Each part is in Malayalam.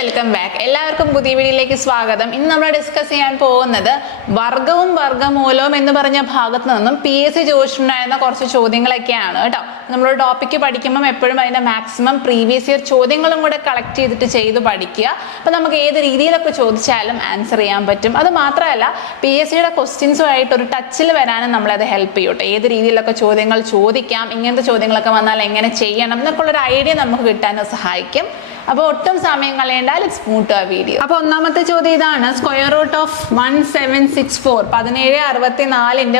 വെൽക്കം ബാക്ക് എല്ലാവർക്കും പുതിയ വീഡിയോയിലേക്ക് സ്വാഗതം. ഇന്ന് നമ്മൾ ഡിസ്കസ് ചെയ്യാൻ പോകുന്നത് വർഗവും വർഗമൂലവും എന്ന് പറഞ്ഞ ഭാഗത്ത് നിന്നും പി എസ് സി ചോദിച്ചിട്ടുണ്ടായിരുന്ന കുറച്ച് ചോദ്യങ്ങളൊക്കെയാണ് കേട്ടോ. നമ്മൾ ടോപ്പിക്ക് പഠിക്കുമ്പോൾ എപ്പോഴും അതിന്റെ മാക്സിമം പ്രീവിയസ് ഇയർ ചോദ്യങ്ങളും കൂടെ കളക്ട് ചെയ്തിട്ട് ചെയ്ത് പഠിക്കുക. അപ്പം നമുക്ക് ഏത് രീതിയിലൊക്കെ ചോദിച്ചാലും ആൻസർ ചെയ്യാൻ പറ്റും. അത് മാത്രമല്ല പി എസ് സിയുടെ ക്വസ്റ്റ്യൻസുമായിട്ട് ഒരു ടച്ചിൽ വരാനും നമ്മളത് ഹെൽപ്പ് ചെയ്യും ഏത് രീതിയിലൊക്കെ ചോദ്യങ്ങൾ ചോദിക്കാം ഇങ്ങനത്തെ ചോദ്യങ്ങളൊക്കെ വന്നാൽ എങ്ങനെ ചെയ്യണം എന്നൊക്കെ ഉള്ളൊരു ഐഡിയ നമുക്ക് കിട്ടാനും സഹായിക്കും. അപ്പോൾ ഒട്ടും സമയം കളയേണ്ട. ലെറ്റ്സ് മൂവ് ടു ആ വീഡിയോ അപ്പോൾ ഒന്നാമത്തെ ചോദ്യം ഇതാണ്. Square root of one seven six four പതിനേഴ് അറുപത്തി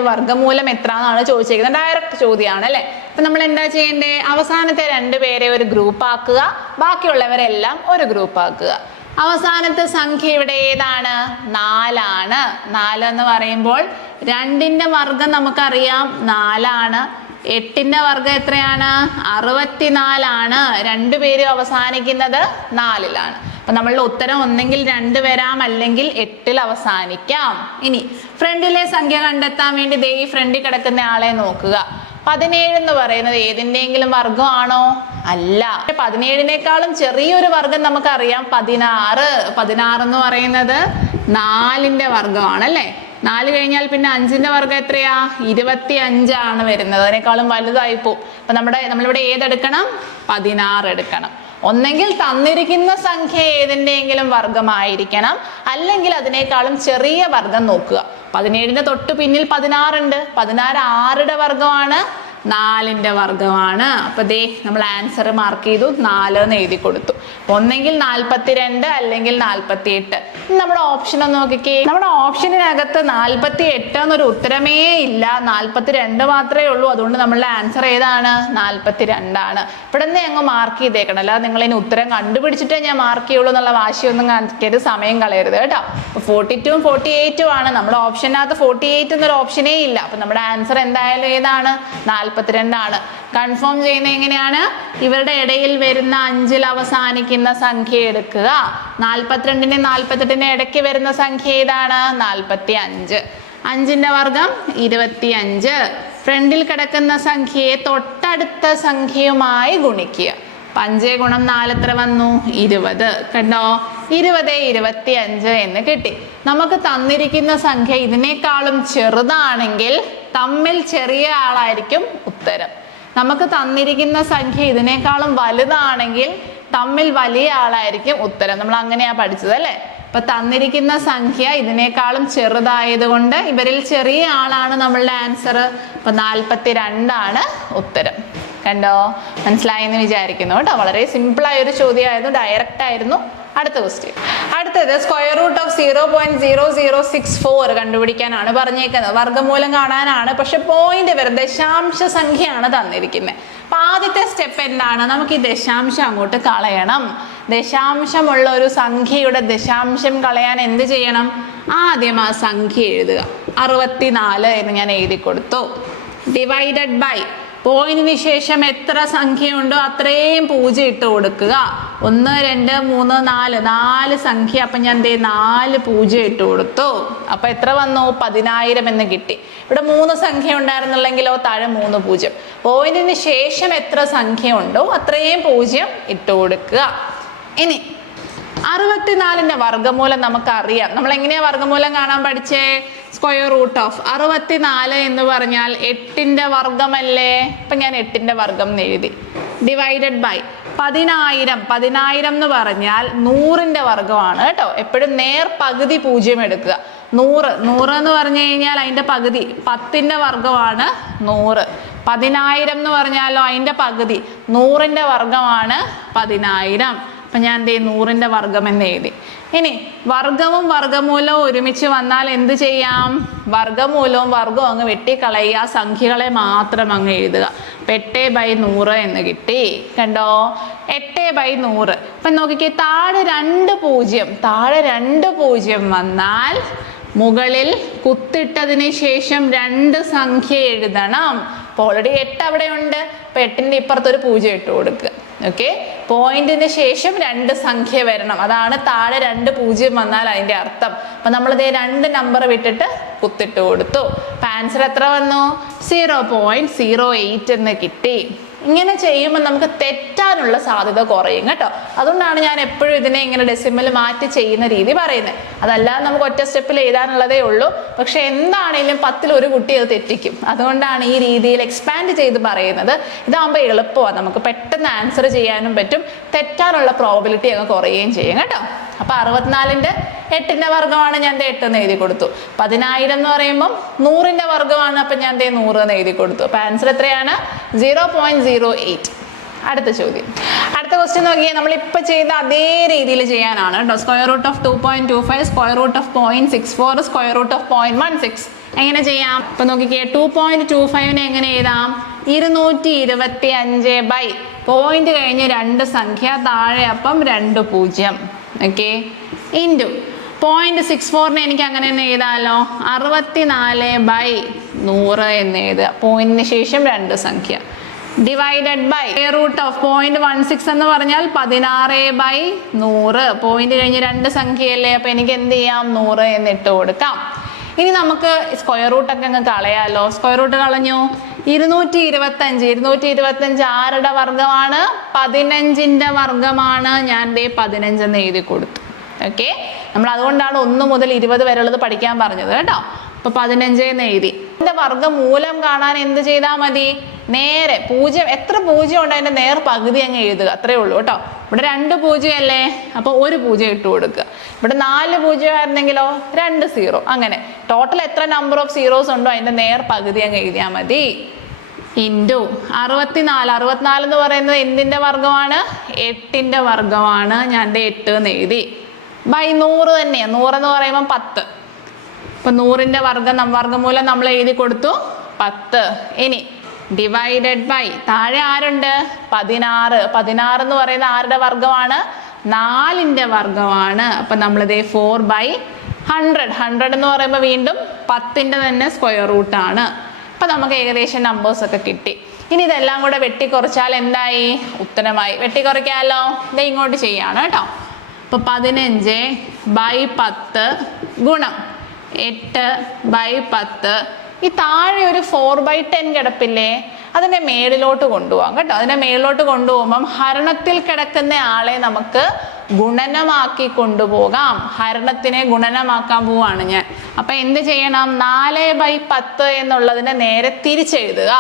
വർഗമൂലം എത്ര എന്നാണ് ചോദിച്ചിരിക്കുന്നത്. ഡയറക്റ്റ് ചോദ്യമാണ് അല്ലേ? അപ്പൊ നമ്മൾ എന്താ ചെയ്യേണ്ടേ? അവസാനത്തെ രണ്ട് പേരെ ഒരു ഗ്രൂപ്പ് ആക്കുക. ബാക്കിയുള്ളവരെല്ലാം ഒരു ഗ്രൂപ്പ് ആക്കുക. അവസാനത്തെ സംഖ്യ ഇവിടെ ഏതാണ്? നാലാണ്. നാല് എന്ന് പറയുമ്പോൾ രണ്ടിന്റെ വർഗം നമുക്കറിയാം. നാലാണ്. എട്ടിന്റെ വർഗം എത്രയാണ്? അറുപത്തിനാലാണ്. രണ്ടു പേര് അവസാനിക്കുന്നത് നാലിലാണ്. അപ്പൊ നമ്മളുടെ ഉത്തരം ഒന്നെങ്കിൽ രണ്ട് വരാം അല്ലെങ്കിൽ എട്ടിൽ അവസാനിക്കാം. ഇനി ഫ്രണ്ടിലെ സംഖ്യ കണ്ടെത്താൻ വേണ്ടി ദേ ഈ ഫ്രണ്ടിൽ കിടക്കുന്ന ആളെ നോക്കുക. പതിനേഴ് എന്ന് പറയുന്നത് ഏതിന്റെയെങ്കിലും വർഗമാണോ? അല്ല. പതിനേഴിനേക്കാളും ചെറിയൊരു വർഗം നമുക്കറിയാം. പതിനാറ്. പതിനാറ് എന്ന് പറയുന്നത് നാലിന്റെ വർഗമാണ് അല്ലേ? നാല് കഴിഞ്ഞാൽ പിന്നെ അഞ്ചിന്റെ വർഗം എത്രയാ? ഇരുപത്തി അഞ്ചാണ് വരുന്നത്. അതിനേക്കാളും വലുതായി പോകും അപ്പൊ നമ്മുടെ നമ്മളിവിടെ ഏതെടുക്കണം പതിനാറ് എടുക്കണം. ഒന്നെങ്കിൽ തന്നിരിക്കുന്ന സംഖ്യ ഏതിന്റെയെങ്കിലും വർഗമായിരിക്കണം. അല്ലെങ്കിൽ അതിനേക്കാളും ചെറിയ വർഗം നോക്കുക. പതിനേഴിന്റെ തൊട്ട് പിന്നിൽ പതിനാറുണ്ട്. പതിനാറ് ആരുടെ വർഗമാണ്? നാലിന്റെ വർഗമാണ്. അപ്പൊ ദേ നമ്മൾ ആൻസർ മാർക്ക് ചെയ്തു. നാല് എന്ന് എഴുതി കൊടുത്തു. ഒന്നെങ്കിൽ നാൽപ്പത്തിരണ്ട് അല്ലെങ്കിൽ നാൽപ്പത്തി എട്ട് നമ്മുടെ ഓപ്ഷൻ ഒന്ന് നോക്കിക്കേ. നമ്മുടെ ഓപ്ഷനിനകത്ത് നാൽപ്പത്തി എട്ട് എന്നൊരു ഉത്തരമേ ഇല്ല. നാൽപ്പത്തി രണ്ട് മാത്രമേ ഉള്ളൂ. അതുകൊണ്ട് നമ്മളുടെ ആൻസർ ഏതാണ്? നാൽപ്പത്തി രണ്ടാണ് ഇവിടെ നിന്ന് ഞങ്ങൾ മാർക്ക് ചെയ്തേക്കണം. അല്ലാതെ നിങ്ങൾ ഇനി ഉത്തരം കണ്ടുപിടിച്ചിട്ടേ ഞാൻ മാർക്ക് ചെയ്യുള്ളൂ എന്നുള്ള വാശിയൊന്നും കാണിക്കരുത്. സമയം കളയരുത് കേട്ടോ. അപ്പൊ ഫോർട്ടി ടുവും ഫോർട്ടി എയ്റ്റും ആണ്. നമ്മുടെ ഓപ്ഷനകത്ത് ഫോർട്ടി എയ്റ്റ് എന്നൊരു ഓപ്ഷനേ ഇല്ല. അപ്പൊ നമ്മുടെ ആൻസർ എന്തായാലും ഏതാണ്? നാൽപ്പത്തിരണ്ടാണ് കൺഫേം ചെയ്യുന്നത് എങ്ങനെയാണ്? ഇവരുടെ ഇടയിൽ വരുന്ന അഞ്ചിൽ അവസാനിക്കുന്ന സംഖ്യ എടുക്കുക. നാൽപ്പത്തിരണ്ടിന്റെ നാൽപ്പത്തെട്ടിന്റെ ഇടയ്ക്ക് വരുന്ന സംഖ്യ ഏതാണ്? നാൽപ്പത്തി അഞ്ച് അഞ്ചിന്റെ വർഗം ഇരുപത്തി അഞ്ച് ഫ്രണ്ടിൽ കിടക്കുന്ന സംഖ്യയെ തൊട്ടടുത്ത സംഖ്യയുമായി ഗുണിക്കുക. അഞ്ച് ഗുണം നാല് എത്ര വന്നു? ഇരുപത്. കണ്ടോ? ഇരുപത് ഇരുപത്തി അഞ്ച് എന്ന് കിട്ടി. നമുക്ക് തന്നിരിക്കുന്ന സംഖ്യ ഇതിനേക്കാളും ചെറുതാണെങ്കിൽ തമ്മിൽ ചെറിയ ആളായിരിക്കും ഉത്തരം. നമുക്ക് തന്നിരിക്കുന്ന സംഖ്യ ഇതിനേക്കാളും വലുതാണെങ്കിൽ തമ്മിൽ വലിയ ആളായിരിക്കും ഉത്തരം. നമ്മൾ അങ്ങനെയാ പഠിച്ചത് അല്ലേ? അപ്പൊ തന്നിരിക്കുന്ന സംഖ്യ ഇതിനേക്കാളും ചെറുതായതുകൊണ്ട് ഇവരിൽ ചെറിയ ആളാണ് നമ്മളുടെ ആൻസർ അപ്പൊ നാൽപ്പത്തി രണ്ടാണ് ഉത്തരം. കണ്ടോ? മനസ്സിലായെന്ന് വിചാരിക്കുന്നു കേട്ടോ. വളരെ ആയ ഒരു ചോദ്യമായിരുന്നു. ഡയറക്റ്റ് ആയിരുന്നു. അടുത്ത ക്വസ്റ്റ്യൻ അടുത്തത് square root of zero point zero zero six four കണ്ടുപിടിക്കാനാണ് പറഞ്ഞേക്കുന്നത്. വർഗമൂലം കാണാനാണ്. പക്ഷെ പോയിന്റ് വരെ ദശാംശ സംഖ്യയാണ് തന്നിരിക്കുന്നത്. അപ്പൊ ആദ്യത്തെ സ്റ്റെപ്പ് എന്താണ്? നമുക്ക് ഈ ദശാംശം അങ്ങോട്ട് കളയണം. ദശാംശമുള്ള ഒരു സംഖ്യയുടെ ദശാംശം കളയാൻ എന്ത് ചെയ്യണം? ആദ്യം ആ സംഖ്യ എഴുതുക. അറുപത്തിനാല് എന്ന് ഞാൻ എഴുതി കൊടുത്തു. ഡിവൈഡഡ് ബൈ പോയിന്റിന് ശേഷം എത്ര സംഖ്യയുണ്ടോ അത്രയും പൂജ്യം ഇട്ട് കൊടുക്കുക. ഒന്ന് രണ്ട് മൂന്ന് നാല്. നാല് സംഖ്യ. അപ്പം ഞാൻ ദേ നാല് പൂജ ഇട്ട് കൊടുത്തു. അപ്പൊ എത്ര വന്നു? പതിനായിരം എന്ന് കിട്ടി. ഇവിടെ മൂന്ന് സംഖ്യ ഉണ്ടായിരുന്നുള്ളെങ്കിലോ താഴെ മൂന്ന് പൂജ്യം. പോയിന്റിന് ശേഷം എത്ര സംഖ്യ ഉണ്ടോ അത്രയും പൂജ്യം ഇട്ട് കൊടുക്കുക. ഇനി അറുപത്തിനാലിന്റെ വർഗമൂലം നമുക്കറിയാം. നമ്മൾ എങ്ങനെയാ വർഗമൂലം കാണാൻ പഠിച്ചേ? സ്ക്വയർ റൂട്ട് ഓഫ് അറുപത്തിനാല് എന്ന് പറഞ്ഞാൽ എട്ടിന്റെ വർഗമല്ലേ അപ്പൊ ഞാൻ എട്ടിന്റെ വർഗം എഴുതി. ഡിവൈഡഡ് ബൈ പതിനായിരം. പതിനായിരം എന്ന് പറഞ്ഞാൽ നൂറിന്റെ വർഗമാണ് കേട്ടോ. എപ്പോഴും നേർ പകുതി പൂജ്യം എടുക്കുക. നൂറ്. നൂറ് എന്ന് പറഞ്ഞു കഴിഞ്ഞാൽ അതിന്റെ പകുതി. പത്തിന്റെ വർഗമാണ് നൂറ്. പതിനായിരം എന്ന് പറഞ്ഞാലോ അതിന്റെ പകുതി. നൂറിന്റെ വർഗമാണ് പതിനായിരം. അപ്പൊ ഞാൻ എന്ത് ചെയ്യും നൂറിന്റെ വർഗം എന്ന് എഴുതി. ഇനി വർഗവും വർഗമൂലവും ഒരുമിച്ച് വന്നാൽ എന്ത് ചെയ്യാം? വർഗമൂലവും വർഗവും അങ്ങ് വെട്ടിക്കളയുക. സംഖ്യകളെ മാത്രം അങ്ങ് എഴുതുക. അപ്പൊ എട്ട് ബൈ നൂറ് എന്ന് കിട്ടി. കണ്ടോ? എട്ട് ബൈ നൂറ്. അപ്പം നോക്കിക്കേ താഴെ രണ്ട് പൂജ്യം താഴെ രണ്ട് പൂജ്യം വന്നാൽ മുകളിൽ കുത്തിട്ടതിന് ശേഷം രണ്ട് സംഖ്യ എഴുതണം. അപ്പോൾ ഓൾറെഡി എട്ട് അവിടെ ഉണ്ട് അപ്പൊ എട്ടിന്റെ ഇപ്പുറത്ത് ഒരു പൂജ്യം ഇട്ട് കൊടുക്കുക. ഓക്കെ പോയിന്റിന് ശേഷം രണ്ട് സംഖ്യ വരണം. അതാണ് താഴെ രണ്ട് പൂജ്യം വന്നാൽ അതിന്റെ അർത്ഥം. അപ്പൊ നമ്മൾ ഇതേ രണ്ട് നമ്പർ വിട്ടിട്ട് കുത്തിട്ട് കൊടുത്തു. അപ്പൊ ആൻസർ എത്ര വന്നു? സീറോ പോയിന്റ് സീറോ എയ്റ്റ് എന്ന് കിട്ടി. ഇങ്ങനെ ചെയ്യുമ്പോൾ നമുക്ക് തെറ്റാനുള്ള സാധ്യത കുറയും കേട്ടോ. അതുകൊണ്ടാണ് ഞാൻ എപ്പോഴും ഇതിനെ ഇങ്ങനെ ഡെസിമൽ മാറ്റി ചെയ്യുന്ന രീതി പറയുന്നത്. അതല്ലാതെ നമുക്ക് ഒറ്റ സ്റ്റെപ്പിൽ എഴുതാനുള്ളതേ ഉള്ളൂ. പക്ഷെ എന്താണേലും പത്തിൽ ഒരു കുട്ടി അത് തെറ്റിക്കും. അതുകൊണ്ടാണ് ഈ രീതിയിൽ എക്സ്പാൻഡ് ചെയ്ത് പറയുന്നത്. ഇതാകുമ്പോൾ എളുപ്പമാണ് നമുക്ക് പെട്ടെന്ന് ആൻസർ ചെയ്യാനും പറ്റും. തെറ്റാനുള്ള പ്രോബിലിറ്റി അങ്ങ് കുറയുകയും ചെയ്യും കേട്ടോ. അപ്പൊ അറുപത്തിനാലിന്റെ എട്ടിന്റെ വർഗമാണ് ഞാൻ ദേ എട്ട് എന്ന് എഴുതി കൊടുത്തു. പതിനായിരം എന്ന് പറയുമ്പം നൂറിന്റെ വർഗമാണ് അപ്പൊ ഞാൻ ദേ നൂറ് എന്ന് എഴുതി കൊടുത്തു. അപ്പൊ ആൻസർ എത്രയാണ്? സീറോ പോയിന്റ് സീറോ എയ്റ്റ് അടുത്ത ചോദ്യം. അടുത്ത ക്വസ്റ്റ്യൻ നോക്കിയാൽ നമ്മൾ ഇപ്പോൾ ചെയ്ത അതേ രീതിയിൽ ചെയ്യാനാണ് കേട്ടോ. Square root of two point two five square root of point six four square root of point one six എങ്ങനെ ചെയ്യാം? ഇപ്പം നോക്കിക്കേ ടു പോയിന്റ് ടു ഫൈവിനെ എങ്ങനെ എഴുതാം? ഇരുന്നൂറ്റി ഇരുപത്തി അഞ്ച് ബൈ പോയിന്റ് കഴിഞ്ഞ് രണ്ട് സംഖ്യ താഴെ അപ്പം രണ്ട് പൂജ്യം. ഓക്കെ ഇന്റു പോയിന്റ് സിക്സ് ഫോറിനെ എനിക്ക് അങ്ങനെ തന്നെ എഴുതാമല്ലോ അറുപത്തിനാല് ബൈ നൂറ് എന്ന് എഴുതുക. പോയിന്റിന് ശേഷം രണ്ട് സംഖ്യ. Divided by root of point one six എന്ന് പറഞ്ഞാൽ പതിനാറ് ബൈ നൂറ്. പോയിന്റ് കഴിഞ്ഞ് രണ്ട് സംഖ്യയല്ലേ? അപ്പം എനിക്ക് എന്ത് ചെയ്യാം? നൂറ് എന്നിട്ട് കൊടുക്കാം. ഇനി നമുക്ക് സ്ക്വയർ റൂട്ടൊക്കെ അങ്ങ് കളയാലോ. സ്ക്വയർ റൂട്ട് കളഞ്ഞു. ഇരുന്നൂറ്റി ഇരുപത്തി അഞ്ച് ഇരുന്നൂറ്റി ഇരുപത്തി അഞ്ച് ആരുടെ വർഗമാണ് പതിനഞ്ചിന്റെ വർഗമാണ് ഞാൻ ദേ പതിനഞ്ച് എന്ന് എഴുതി കൊടുത്തു. ഓക്കെ? നമ്മൾ അതുകൊണ്ടാണ് ഒന്ന് മുതൽ ഇരുപത് വരെ ഉള്ളത് പഠിക്കാൻ പറഞ്ഞത് കേട്ടോ. അപ്പൊ പതിനഞ്ച് എന്ന് എഴുതി ഇതിന്റെ വർഗമൂലം കാണാൻ എന്ത് ചെയ്താൽ മതി? നേരെ പൂജ്യം എത്ര പൂജ്യം ഉണ്ട് അതിന്റെ നേർ പകുതി അങ്ങ് എഴുതുക. അത്രേ ഉള്ളൂ കേട്ടോ. ഇവിടെ രണ്ട് പൂജ്യം അല്ലേ അപ്പൊ ഒരു പൂജ്യം ഇട്ട് കൊടുക്കുക. ഇവിടെ നാല് പൂജ്യം ആയിരുന്നെങ്കിലോ? രണ്ട് സീറോ. അങ്ങനെ. ടോട്ടൽ എത്ര നമ്പർ ഓഫ് സീറോസ് ഉണ്ടോ? അതിന്റെ നേർ പകുതി അങ്ങ് എഴുതിയാൽ മതി. ഇന്റു അറുപത്തിനാല്. അറുപത്തിനാല് എന്ന് പറയുന്നത് എന്തിന്റെ വർഗമാണ് എട്ടിന്റെ വർഗമാണ് ഞാൻ എട്ട് എന്ന് എഴുതി. ബൈ നൂറ് തന്നെയാണ് നൂറെന്ന് പറയുമ്പോൾ പത്ത്. ഇപ്പൊ നൂറിന്റെ വർഗം വർഗമൂലം നമ്മൾ എഴുതി കൊടുത്തു പത്ത്. ഇനി ഡിവൈഡഡ് ബൈ താഴെ ആരുണ്ട്? പതിനാറ്. പതിനാറ് എന്ന് പറയുന്ന ആരുടെ വർഗമാണ് നാലിന്റെ വർഗമാണ് അപ്പൊ നമ്മളിതേ ഫോർ ബൈ ഹൺഡ്രഡ് ഹൺഡ്രഡ് എന്ന് പറയുമ്പോൾ വീണ്ടും പത്തിന്റെ തന്നെ സ്ക്വയർ റൂട്ടാണ് അപ്പോൾ നമുക്ക് ഏകദേശം നമ്പേഴ്സ് ഒക്കെ കിട്ടി. ഇനി ഇതെല്ലാം കൂടെ വെട്ടിക്കുറച്ചാൽ എന്തായി? ഉത്തരമായി. വെട്ടിക്കുറയ്ക്കാമല്ലോ ഇത് ഇങ്ങോട്ട് ചെയ്യാണ് കേട്ടോ. അപ്പൊ പതിനഞ്ച് ബൈ പത്ത് ഗുണം എട്ട് ബൈ പത്ത്. ഈ താഴെ ഒരു ഫോർ ബൈ ടെൻ കിടപ്പില്ലേ? അതിനെ മേളിലോട്ട് കൊണ്ടുപോകാം കേട്ടോ. അതിനെ മേളിലോട്ട് കൊണ്ടുപോകുമ്പം ഹരണത്തിൽ കിടക്കുന്ന ആളെ നമുക്ക് ഗുണനമാക്കി കൊണ്ടുപോകാം ഹരണത്തിനെ ഗുണനമാക്കാൻ പോവാണ് ഞാൻ. അപ്പൊ എന്ത് ചെയ്യണം? നാല് ബൈ പത്ത് എന്നുള്ളതിനെ നേരെ തിരിച്ചെഴുതുക.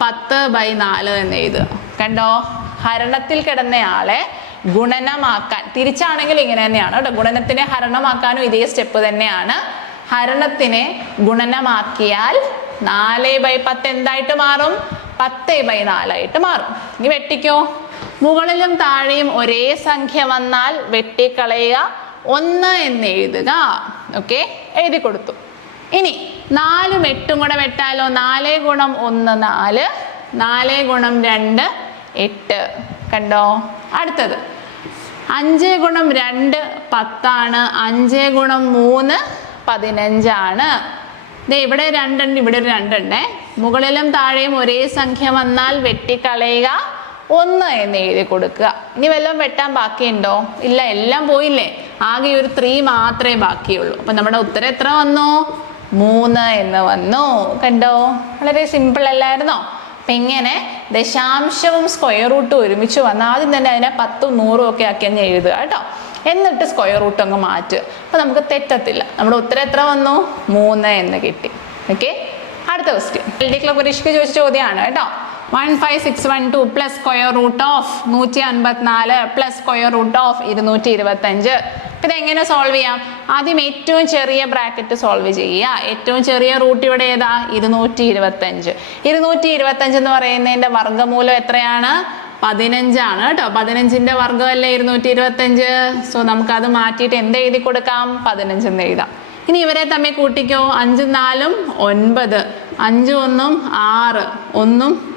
പത്ത് ബൈ നാല് എന്ന് എഴുതുക. കണ്ടോ? ഹരണത്തിൽ കിടന്നയാളെ ഗുണനമാക്കാൻ. തിരിച്ചാണെങ്കിൽ ഇങ്ങനെ തന്നെയാണ് കേട്ടോ. ഗുണനത്തിനെ ഹരണമാക്കാനും ഇതേ സ്റ്റെപ്പ് തന്നെയാണ്. ഹരണത്തിനെ ഗുണനമാക്കിയാൽ നാല് ബൈ പത്ത് എന്തായിട്ട് മാറും? പത്ത് ബൈ നാലായിട്ട് മാറും. ഇനി വെട്ടിക്കോ? മുകളിലും താഴെയും ഒരേ സംഖ്യ വന്നാൽ വെട്ടിക്കളയുക. ഒന്ന് എന്ന് എഴുതുക. ഓക്കെ എഴുതി കൊടുത്തു. ഇനി നാലും എട്ടും കൂടെ വെട്ടാലോ? നാല് ഗുണം ഒന്ന് നാല്. നാല് ഗുണം രണ്ട് എട്ട്. കണ്ടോ? അടുത്തത്. അഞ്ച് ഗുണം രണ്ട് പത്താണ്. അഞ്ച് ഗുണം മൂന്ന് പതിനഞ്ചാണ്. ദേ ഇവിടെ രണ്ടുണ്ട് ഇവിടെ ഒരു രണ്ടുണ്ടേ മുകളിലും താഴെയും ഒരേ സംഖ്യ വന്നാൽ വെട്ടിക്കളയുക. ഒന്ന് എന്ന് എഴുതി കൊടുക്കുക. ഇനി വല്ലതും വെട്ടാൻ ബാക്കിയുണ്ടോ? ഇല്ല എല്ലാം പോയില്ലേ? ആകെ ഒരു ത്രീ മാത്രമേ ബാക്കിയുള്ളൂ. അപ്പൊ നമ്മുടെ ഉത്തരം എത്ര വന്നു? മൂന്ന് എന്ന് വന്നു. കണ്ടോ? വളരെ സിമ്പിൾ അല്ലായിരുന്നോ? അപ്പൊ ഇങ്ങനെ ദശാംശവും സ്ക്വയർ റൂട്ടും ഒരുമിച്ച് വന്ന് ആദ്യം തന്നെ അതിനെ പത്തും നൂറും ഒക്കെ ആക്കി അങ്ങ് എഴുതുക കേട്ടോ. എന്നിട്ട് സ്ക്വയർ റൂട്ട് അങ്ങ് മാറ്റുക. അപ്പൊ നമുക്ക് തെറ്റത്തില്ല. നമ്മുടെ ഉത്തരം എത്ര വന്നു? മൂന്ന് എന്ന് കിട്ടി. ഓക്കെ അടുത്ത ക്വസ്റ്റ്യൻ എൽ ഡി ക്ലബ് പരീക്ഷയ്ക്ക് ചോദിച്ച ചോദ്യമാണ് കേട്ടോ. One five six one two plus square root of നൂറ്റി അൻപത്തിനാല് പ്ലസ് സ്ക്വയർ റൂട്ട് ഓഫ് ഇരുന്നൂറ്റി ഇരുപത്തഞ്ച് ഇതെങ്ങനെ സോൾവ് ചെയ്യാം? ആദ്യം ഏറ്റവും ചെറിയ ബ്രാക്കറ്റ് സോൾവ് ചെയ്യുക. ഏറ്റവും ചെറിയ റൂട്ട് ഇവിടെ ഏതാ? ഇരുന്നൂറ്റി ഇരുപത്തഞ്ച് ഇരുന്നൂറ്റി ഇരുപത്തഞ്ച് എന്ന് പറയുന്നതിന്റെ വർഗമൂലം എത്രയാണ്? പതിനഞ്ചാണ് കേട്ടോ പതിനഞ്ചിന്റെ വർഗമല്ലേ ഇരുന്നൂറ്റി ഇരുപത്തഞ്ച് സോ നമുക്കത് മാറ്റിയിട്ട് എന്ത് എഴുതി കൊടുക്കാം? പതിനഞ്ച് എന്ന് എഴുതാം. ഇനി ഇവരെ തമ്മിൽ കൂട്ടിക്കോ. അഞ്ചും നാലും ഒൻപത്. അഞ്ചും ഒന്നും ആറ്. ഒന്നും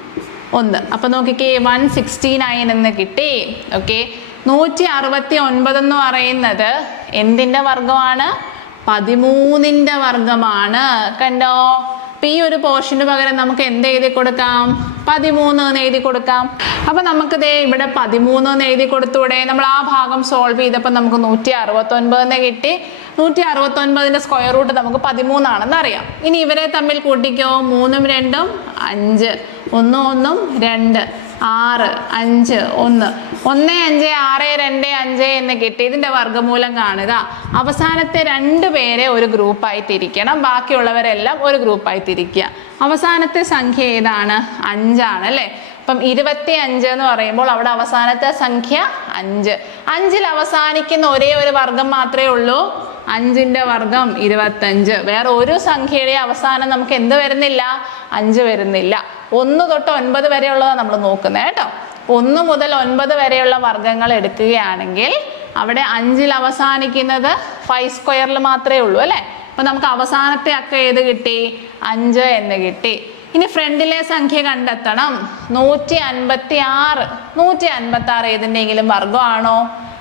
ഒന്ന്. അപ്പൊ നോക്കിക്കേ വൺ സിക്സ്റ്റി നയൻ എന്ന് കിട്ടി. ഓക്കെ നൂറ്റി അറുപത്തി ഒൻപത് എന്ന് പറയുന്നത് എന്തിന്റെ വർഗമാണ് പതിമൂന്നിന്റെ വർഗമാണ് കണ്ടോ? അപ്പം ഈ ഒരു പോർഷന് പകരം നമുക്ക് എന്ത് എഴുതി കൊടുക്കാം? പതിമൂന്ന് എന്ന് എഴുതി കൊടുക്കാം. അപ്പൊ നമുക്ക് ദേ ഇവിടെ പതിമൂന്ന് എന്ന് എഴുതി കൊടുത്തൂടെ. നമ്മൾ ആ ഭാഗം സോൾവ് ചെയ്തപ്പോൾ നമുക്ക് നൂറ്റി അറുപത്തി ഒൻപത് എന്ന് കിട്ടി. നൂറ്റി അറുപത്തി ഒൻപതിന്റെ സ്ക്വയർ റൂട്ട് നമുക്ക് പതിമൂന്നാണെന്ന് അറിയാം. ഇനി ഇവരെ തമ്മിൽ കൂട്ടിക്കോ. മൂന്നും രണ്ടും അഞ്ച്. ഒന്നും ഒന്നും രണ്ട്. ആറ് അഞ്ച് ഒന്ന്. ഒന്ന് അഞ്ച് ആറ് രണ്ട് അഞ്ച് എന്ന് കിട്ടി. ഇതിന്റെ വർഗമൂലം കാണുക. അവസാനത്തെ രണ്ട് പേരെ ഒരു ഗ്രൂപ്പായി തിരിക്കണം. ബാക്കിയുള്ളവരെല്ലാം ഒരു ഗ്രൂപ്പായി തിരിക്കുക. അവസാനത്തെ സംഖ്യ ഏതാണ്? അഞ്ചാണ് അല്ലേ? അപ്പം ഇരുപത്തി അഞ്ച് എന്ന് പറയുമ്പോൾ അവിടെ അവസാനത്തെ സംഖ്യ അഞ്ച്. അഞ്ചിൽ അവസാനിക്കുന്ന ഒരേ ഒരു വർഗം മാത്രമേ ഉള്ളൂ. അഞ്ചിന്റെ വർഗം ഇരുപത്തഞ്ച്. വേറെ ഒരു സംഖ്യയുടെ അവസാനം നമുക്ക് എന്ത് വരുന്നില്ല? അഞ്ച് വരുന്നില്ല. ഒന്ന് തൊട്ട് ഒൻപത് വരെയുള്ളതാണ് നമ്മൾ നോക്കുന്നത് കേട്ടോ. ഒന്ന് മുതൽ ഒൻപത് വരെയുള്ള വർഗങ്ങൾ എടുക്കുകയാണെങ്കിൽ അവിടെ അഞ്ചിൽ അവസാനിക്കുന്നത് ഫൈവ് സ്ക്വയറിൽ മാത്രമേ ഉള്ളൂ അല്ലേ? അപ്പൊ നമുക്ക് അവസാനത്തെ അക്ക ഏത് കിട്ടി? അഞ്ച് എന്ന് കിട്ടി. ഇനി ഫ്രണ്ടിലെ സംഖ്യ കണ്ടെത്തണം. നൂറ്റി അൻപത്തി ആറ് നൂറ്റി അൻപത്തി ആറ് ഏതിന്റെയെങ്കിലും വർഗമാണോ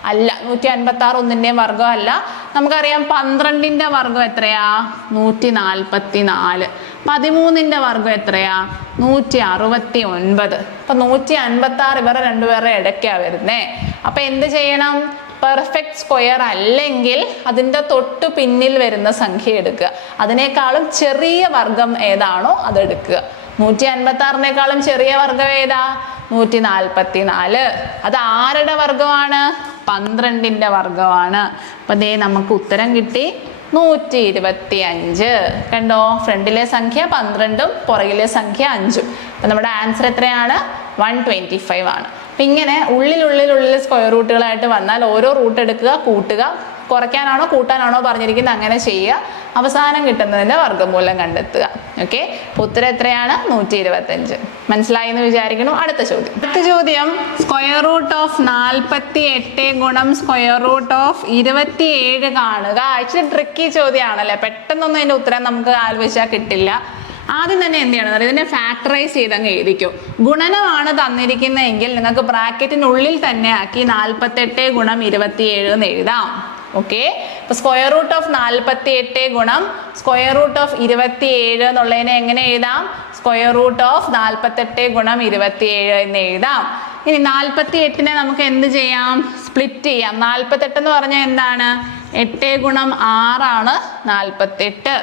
അല്ല നൂറ്റി അൻപത്തി ആറ് ഒന്നിന്റെ വർഗം അല്ല. നമുക്കറിയാം പന്ത്രണ്ടിന്റെ വർഗം എത്രയാ? നൂറ്റി നാൽപ്പത്തി നാല് പതിമൂന്നിന്റെ വർഗം എത്രയാ? നൂറ്റി അറുപത്തി ഒൻപത് അപ്പൊ നൂറ്റി അൻപത്തി ആറ് ഇവരെ രണ്ടുപേരുടെ ഇടയ്ക്കാണ് വരുന്നേ. അപ്പൊ എന്ത് ചെയ്യണം? പെർഫെക്റ്റ് സ്ക്വയർ അല്ലെങ്കിൽ അതിന്റെ തൊട്ട് പിന്നിൽ വരുന്ന സംഖ്യ എടുക്കുക. അതിനേക്കാളും ചെറിയ വർഗം ഏതാണോ അതെടുക്കുക നൂറ്റി അൻപത്തി ആറിനേക്കാളും ചെറിയ വർഗം ഏതാ? നൂറ്റി നാൽപ്പത്തി നാല് അത് ആരുടെ വർഗമാണ് പന്ത്രണ്ടിന്റെ വർഗമാണ് അപ്പൊ ദേ നമുക്ക് ഉത്തരം കിട്ടി. നൂറ്റി ഇരുപത്തി അഞ്ച് കണ്ടോ? ഫ്രണ്ടിലെ സംഖ്യ പന്ത്രണ്ടും പുറകിലെ സംഖ്യ അഞ്ചും. അപ്പൊ നമ്മുടെ ആൻസർ എത്രയാണ്? വൺ ട്വന്റി ഫൈവ് ആണ്. അപ്പം ഇങ്ങനെ ഉള്ളിലുള്ളിലുള്ളിൽ സ്ക്വയർ റൂട്ടുകളായിട്ട് വന്നാൽ ഓരോ റൂട്ട് എടുക്കുക കൂട്ടുക കുറയ്ക്കാനാണോ കൂട്ടാനാണോ പറഞ്ഞിരിക്കുന്നത് അങ്ങനെ ചെയ്യുക. അവസാനം കിട്ടുന്നതിന്റെ വർഗമൂലം കണ്ടെത്തുക. ഓക്കെ ഉത്തരം എത്രയാണ്? നൂറ്റി ഇരുപത്തഞ്ച് മനസ്സിലായി എന്ന് വിചാരിക്കുന്നു. അടുത്ത ചോദ്യം. അടുത്ത ചോദ്യം സ്ക്വയർ റൂട്ട് ഓഫ് നാൽപ്പത്തി എട്ട് ഗുണം സ്ക്വയർ റൂട്ട് ഓഫ് ഇരുപത്തി ഏഴ് കാണുക. ആക്ച്വലി ട്രിക്കി ചോദ്യമാണല്ലേ? പെട്ടെന്നൊന്നും അതിന്റെ ഉത്തരം നമുക്ക് ആലോചിച്ചാൽ കിട്ടില്ല. ആദ്യം തന്നെ എന്ത് ചെയ്യണം? ഇതിനെ ഫാക്ടറൈസ് ചെയ്ത് അങ്ങ് എഴുതിക്കും. ഗുണനമാണ് തന്നിരിക്കുന്നതെങ്കിൽ നിങ്ങൾക്ക് ബ്രാക്കറ്റിനുള്ളിൽ തന്നെ ആക്കി നാൽപ്പത്തെട്ട് ഗുണം ഇരുപത്തിയേഴ് എന്ന് എഴുതാം. ഓക്കെ അപ്പൊ സ്ക്വയർ റൂട്ട് ഓഫ് നാൽപ്പത്തി എട്ട് ഗുണം സ്ക്വയർ റൂട്ട് ഓഫ് ഇരുപത്തി ഏഴ് എന്നുള്ളതിനെ എങ്ങനെ എഴുതാം? സ്ക്വയർ റൂട്ട് ഓഫ് നാൽപ്പത്തെട്ട് ഗുണം ഇരുപത്തിയേഴ് എന്ന് എഴുതാം. ഇനി നാൽപ്പത്തി എട്ടിനെ നമുക്ക് എന്ത് ചെയ്യാം? സ്പ്ലിറ്റ് ചെയ്യാം. നാൽപ്പത്തെട്ട് എന്ന് പറഞ്ഞാൽ എന്താണ്? എട്ട് ഗുണം ആറാണ് നാൽപ്പത്തെട്ട്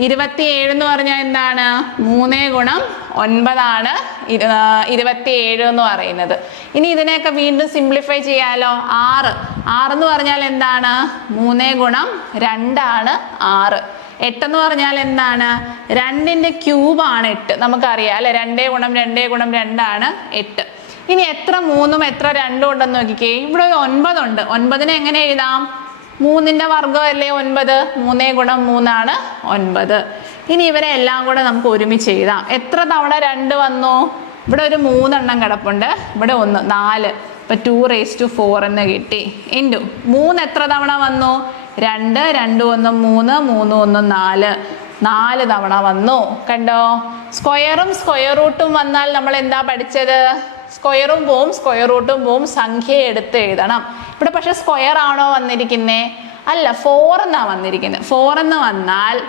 ഇരുപത്തിയേഴ് എന്ന് പറഞ്ഞാൽ എന്താണ്? മൂന്ന് ഗുണം ഒൻപതാണ് ഇരുപത്തിയേഴ് എന്ന് പറയുന്നത്. ഇനി ഇതിനെയൊക്കെ വീണ്ടും സിംപ്ലിഫൈ ചെയ്യാലോ? ആറ്. ആറ് എന്ന് പറഞ്ഞാൽ എന്താണ്? മൂന്ന് ഗുണം രണ്ടാണ് ആറ്. എട്ടെന്ന് പറഞ്ഞാൽ എന്താണ്? രണ്ടിന്റെ ക്യൂബാണ് എട്ട്. നമുക്കറിയാം അല്ലെ? രണ്ടേ ഗുണം രണ്ടേ ഗുണം രണ്ടാണ് എട്ട്. ഇനി എത്ര മൂന്നും എത്ര രണ്ടും ഉണ്ടെന്ന് നോക്കിക്കേ. ഇവിടെ ഒരു ഒൻപതുണ്ട്. ഒൻപതിനെ എങ്ങനെ എഴുതാം? മൂന്നിന്റെ അല്ലേ ഒൻപത്? മൂന്നേ ഗുണം മൂന്നാണ് ഒൻപത്. ഇനി ഇവരെ എല്ലാം കൂടെ നമുക്ക് ഒരുമിച്ച് എഴുതാം. എത്ര തവണ രണ്ട് വന്നു? ഇവിടെ ഒരു മൂന്നെണ്ണം കിടപ്പുണ്ട്. ഇവിടെ ഒന്ന് നാല്. ഇപ്പൊ ടു റേസ് ടു ഫോർ എന്ന് കിട്ടി. ഇന്റു മൂന്ന് എത്ര തവണ വന്നു? രണ്ട് രണ്ട് ഒന്ന് മൂന്ന് മൂന്ന് ഒന്ന് നാല്. നാല് തവണ വന്നു. കണ്ടോ? സ്ക്വയറും സ്ക്വയർ റൂട്ടും വന്നാൽ നമ്മൾ എന്താ പഠിച്ചത്? സ്ക്വയറും പോവും സ്ക്വയർ റൂട്ടും പോവും സംഖ്യ എടുത്ത് എഴുതണം. ഇവിടെ പക്ഷെ സ്ക്വയർ ആണോ വന്നിരിക്കുന്നത് അല്ല ഫോർ എന്നാ വന്നിരിക്കുന്നത് ഫോർ എന്ന് വന്നാൽ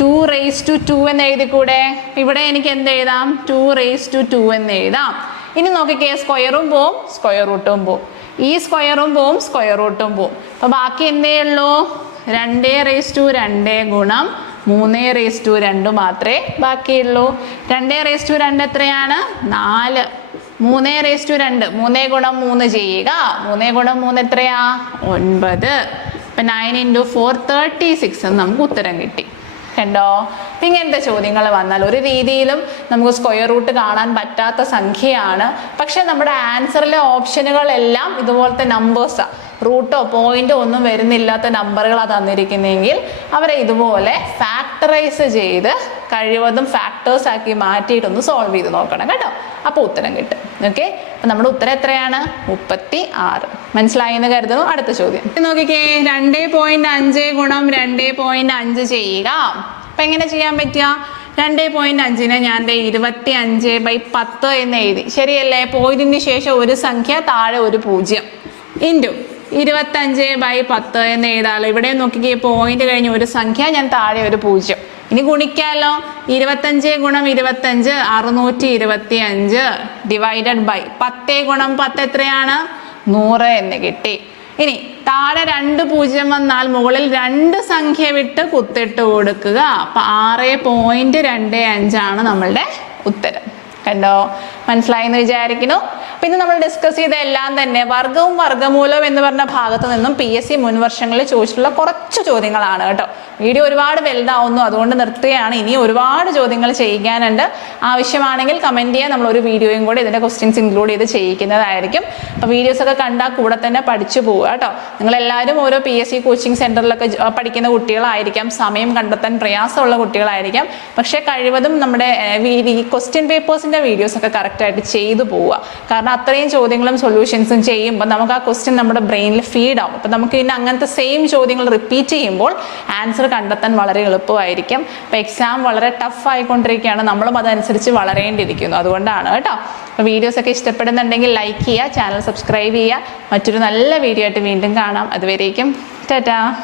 ടു റേസ് ടു ടു എന്ന് എഴുതിക്കൂടെ? ഇവിടെ എനിക്ക് എന്ത് എഴുതാം? ടു റേസ് ടു ടു എന്ന് എഴുതാം. ഇനി നോക്കിക്കേ സ്ക്വയറും പോവും സ്ക്വയർ റൂട്ടും പോവും. ഈ സ്ക്വയറും പോവും സ്ക്വയർ റൂട്ടും പോവും. അപ്പൊ ബാക്കി എന്തേ ഉള്ളൂ? രണ്ടേ റേസ് ടു രണ്ടേ ഗുണം മൂന്നേ റേസ് ടു രണ്ട് മാത്രമേ ബാക്കിയുള്ളൂ. രണ്ടേ റേസ് ടു രണ്ട് എത്രയാണ്? നാല്. മൂന്നേ റേസ് ടു രണ്ട്. മൂന്നേ ഗുണം മൂന്ന് ചെയ്യുക. മൂന്നേ ഗുണം മൂന്ന് എത്രയാ? ഒൻപത്. ഇപ്പം nine into four thirty six നമുക്ക് ഉത്തരം കിട്ടി. കണ്ടോ? ഇങ്ങനത്തെ ചോദ്യങ്ങൾ വന്നാൽ ഒരു രീതിയിലും നമുക്ക് സ്ക്വയർ റൂട്ട് കാണാൻ പറ്റാത്ത സംഖ്യയാണ്. പക്ഷെ നമ്മുടെ ആൻസറിലെ ഓപ്ഷനുകളെല്ലാം ഇതുപോലത്തെ നമ്പേഴ്സാണ് റൂട്ടോ പോയിന്റോ ഒന്നും വരുന്നില്ലാത്ത നമ്പറുകളാണ് തന്നിരിക്കുന്നതെങ്കിൽ അവരെ ഇതുപോലെ ഫാക്ടറൈസ് ചെയ്ത് കഴിവതും ഫാക്ടേഴ്സ് ആക്കി മാറ്റിയിട്ടൊന്ന് സോൾവ് ചെയ്ത് നോക്കണം കേട്ടോ. അപ്പോൾ ഉത്തരം കിട്ടും. ഓക്കെ അപ്പം നമ്മുടെ ഉത്തരം എത്രയാണ്? മുപ്പത്തി ആറ് മനസ്സിലായി എന്ന് കരുതുന്നു. അടുത്ത ചോദ്യം. നോക്കിക്കേ. രണ്ടേ പോയിന്റ് അഞ്ച് ഗുണം രണ്ടേ പോയിന്റ് അഞ്ച് ചെയ്യുക. അപ്പം എങ്ങനെ ചെയ്യാൻ പറ്റുക? രണ്ടേ പോയിന്റ് അഞ്ചിനെ ഞാൻ ഇരുപത്തി അഞ്ച് ബൈ പത്ത് എന്ന് എഴുതി. ശരിയല്ലേ? പോയിന്റിന് ശേഷം ഒരു സംഖ്യ താഴെ ഒരു പൂജ്യം. ഇന്റു ഇരുപത്തഞ്ച് ബൈ പത്ത് എന്ന് എഴുതാലോ. ഇവിടെ നോക്കിക്കേ പോയിന്റ് കഴിഞ്ഞ് ഒരു സംഖ്യ ഞാൻ താഴെ ഒരു പൂജ്യം. ഇനി ഗുണിക്കാലോ? ഇരുപത്തഞ്ച് ഗുണം ഇരുപത്തഞ്ച് അറുന്നൂറ്റി ഇരുപത്തി അഞ്ച് ഡിവൈഡഡ് ബൈ പത്തേ ഗുണം പത്ത് എത്രയാണ്? നൂറ് എന്ന് കിട്ടി. ഇനി താഴെ രണ്ട് പൂജ്യം വന്നാൽ മുകളിൽ രണ്ട് സംഖ്യ വിട്ട് കുത്തിട്ട് കൊടുക്കുക. അപ്പൊ ആറ് പോയിന്റ് രണ്ട് അഞ്ചാണ് നമ്മളുടെ ഉത്തരം. കണ്ടോ? മനസ്സിലായി എന്ന് വിചാരിക്കുന്നു? പിന്നെ നമ്മൾ ഡിസ്കസ് ചെയ്ത എല്ലാം തന്നെ വർഗവും വർഗമൂലവും എന്ന് പറഞ്ഞ ഭാഗത്ത് നിന്നും പി എസ് സി മുൻ വർഷങ്ങളിൽ ചോദിച്ചിട്ടുള്ള കുറച്ച് ചോദ്യങ്ങളാണ് കേട്ടോ. വീഡിയോ ഒരുപാട് വലുതാവുന്നു അതുകൊണ്ട് നിർത്തുകയാണ്. ഇനി ഒരുപാട് ചോദ്യങ്ങൾ ചെയ്യിക്കാനുണ്ട്. ആവശ്യമാണെങ്കിൽ കമന്റ് ചെയ്യാൻ നമ്മൾ ഒരു വീഡിയോയും കൂടി ഇതിന്റെ ക്വസ്റ്റ്യൻസ് ഇൻക്ലൂഡ് ചെയ്ത് ചെയ്യിക്കുന്നതായിരിക്കും. അപ്പോൾ വീഡിയോസ് ഒക്കെ കണ്ടാൽ കൂടെ തന്നെ പഠിച്ചു പോവുക കേട്ടോ. നിങ്ങളെല്ലാവരും ഓരോ പി എസ് സി കോച്ചിങ് സെന്ററിലൊക്കെ പഠിക്കുന്ന കുട്ടികളായിരിക്കാം. സമയം കണ്ടെത്താൻ പ്രയാസമുള്ള കുട്ടികളായിരിക്കാം. പക്ഷേ കഴിവതും നമ്മുടെ ഈ ക്വസ്റ്റ്യൻ പേപ്പേഴ്സിന്റെ വീഡിയോസ് ഒക്കെ കറക്റ്റായിട്ട് ചെയ്തു പോവുക. കാരണം അത്രയും ചോദ്യങ്ങളും സൊല്യൂഷൻസും ചെയ്യുമ്പോൾ നമുക്ക് ആ ക്വസ്റ്റ്യൻ നമ്മുടെ ബ്രെയിനിൽ ഫീഡ് ആവും. അപ്പോൾ നമുക്ക് പിന്നെ അങ്ങനത്തെ സെയിം ചോദ്യങ്ങൾ റിപ്പീറ്റ് ചെയ്യുമ്പോൾ ആൻസർ കണ്ടെത്താൻ വളരെ എളുപ്പമായിരിക്കും. അപ്പോൾ എക്സാം വളരെ ടഫ് ആയിക്കൊണ്ടിരിക്കുകയാണ്. നമ്മളും അതനുസരിച്ച് വളരേണ്ടിയിരിക്കുന്നു. അതുകൊണ്ടാണ് കേട്ടോ. അപ്പോൾ വീഡിയോസ് ഒക്കെ ഇഷ്ടപ്പെടുന്നുണ്ടെങ്കിൽ ലൈക്ക് ചെയ്യുക ചാനൽ സബ്സ്ക്രൈബ് ചെയ്യുക. മറ്റൊരു നല്ല വീഡിയോ ആയിട്ട് വീണ്ടും കാണാം. അതുവരേക്കും ടാറ്റാ.